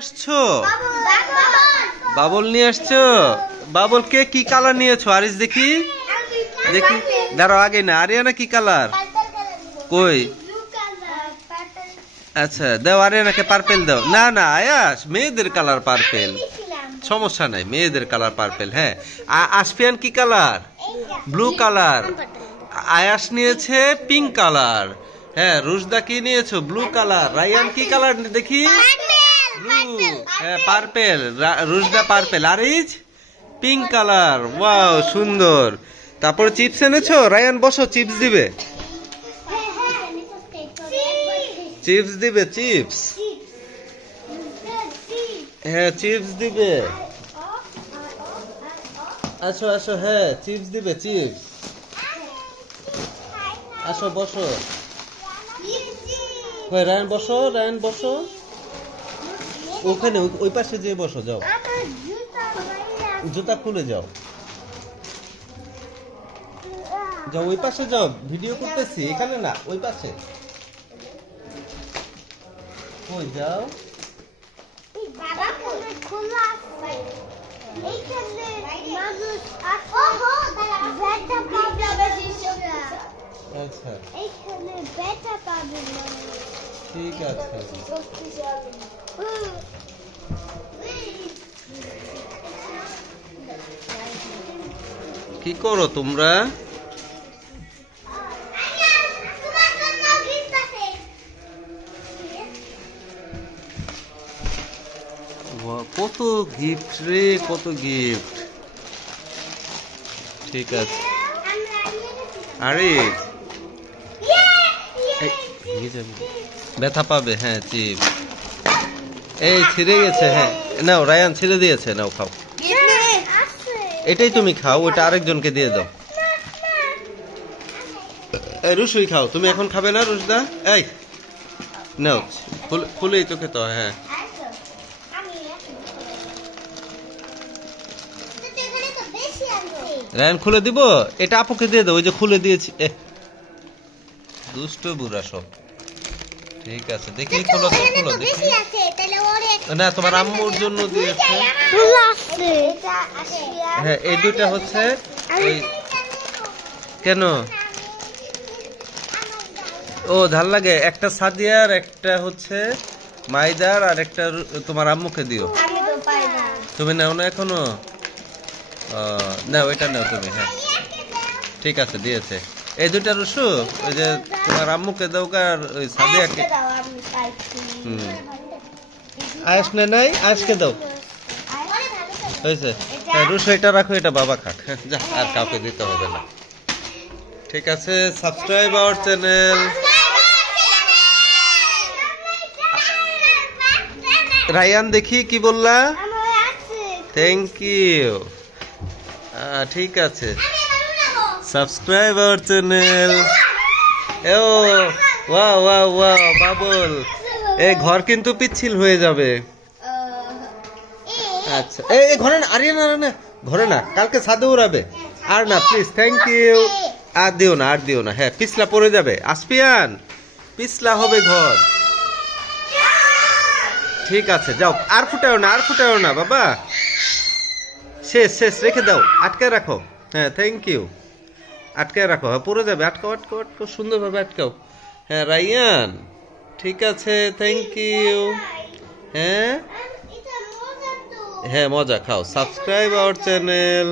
আসছো? বাবল নিয়ে আসছো? বাবল কে কি কালার নিয়েছো? আরিস দেখি দেখি, দাঁড়াও আগে না। আরিয়ানা কি কালার? কই? আচ্ছা দাও, আরিয়ানাকে পার্পেল দাও। না না আয়াস, মেয়েদের কালার পার্পেল, সমস্যা নাই, মেয়েদের কালার পার্পেল। হ্যাঁ, আসফিয়ান কি কালার? Blue colour. আয়াস নিয়েছে পিঙ্ক কালার। হ্যাঁ, রুশদা কি নিয়েছো? Blue colour. রায়ান কি কালার দেখি? ব্লু। হ্যাঁ purple, Rushda purple. Ariz pink colour. Wow সুন্দর। তারপরে চিপস এনেছো? রায়ান বসো, চিপস দিবে, চিপস দিবে, চিপস। হ্যাঁ চিপস দিবে। আসো আসো, হ্যাঁ চিপস দিবে, চিপস। আসো বসো। হ্যাঁ রায়ান বসো, রায়ান বসো ওখানে, ওই পাশে যেয়ে বসো। যাও, জুতা খুলে যাও, যাও ওই পাশে যাও, ভিডিও করতেছি। এখানে না, ওই পাশে। কই যাও? আচ্ছা ঠিক আছে। কি করো তোমরা? কত গিফট রে, কত গিফট। ঠিক আছে। আরে ব্যথা পাবে। হ্যাঁ চিপস এই ছিঁড়ে গেছে। হ্যাঁ নাও, রায়ান ছিঁড়ে দিয়েছে, নাও খাও। এটাই তুমি খাও, ওটা আরেকজনকে দিয়ে দাও। এই রুশুই খাও, তুমি এখন খাবে না রুশদা? এই নাও, খুলেই তো খেতে হয়। হ্যাঁ রায়ান খুলে দিব, এটা আপুকে দিয়ে দাও, ওই যে খুলে দিয়েছি। দুষ্ট বুড়া সব। ঠিক আছে, দেখি খোলো তো, খোলো দেখি। না তোমার আম্মুর জন্য দিয়েছে। হ্যাঁ এই দুইটা হচ্ছে ওই। কেন? ও ঝাল লাগে। একটা সাদিয়ার, একটা হচ্ছে মাইদার, আর একটা তোমার আম্মুকে দিও। তুমি নাও না এখনো? নাও, এটা নাও তুমি। হ্যাঁ ঠিক আছে, দিয়েছে। এই দুইটা রুশু, ওই যে তোমার আম্মুকে দাও, আর ওই সাদিয়াকে। আয়াস নাই, আয়াসকে দাও। হয়েছে। রুশু এটা রাখো, এটা বাবা খাক। যা, আর কাউকে দিতে হবে না। ঠিক আছে, সাবস্ক্রাইব আওয়ার চ্যানেল। রায়ান দেখি কি বললা? Thank you. ঠিক আছে, subscribe our channel. Oh wow wow wow, bubble. এই ঘর কিন্তু পিচ্ছিল হয়ে যাবে। আচ্ছা এই ঘরে না, আরিয়ানা না, ঘরে না, কালকে ছাদে উড়াবে। আর না প্লিজ, থ্যাংক ইউ। আর দিও না, আর দিও না। হ্যাঁ পিছলা পড়ে যাবে। আসপিয়ান পিছলা হবে ঘর। ঠিক আছে যাও, আর ফুটাও না, আর ফুটাও না বাবা। শেষ শেষ, রেখে দাও, আটকায় রাখো। হ্যাঁ থ্যাংক ইউ। আটকায় রাখো, হ্যাঁ পড়ে যাবে। আটকাও আটকাও আটকাও, সুন্দরভাবে আটকাও। হ্যাঁ রায়ান ঠিক আছে, থ্যাংক ইউ। হ্যাঁ হ্যাঁ মজা খাও। Subscribe our channel.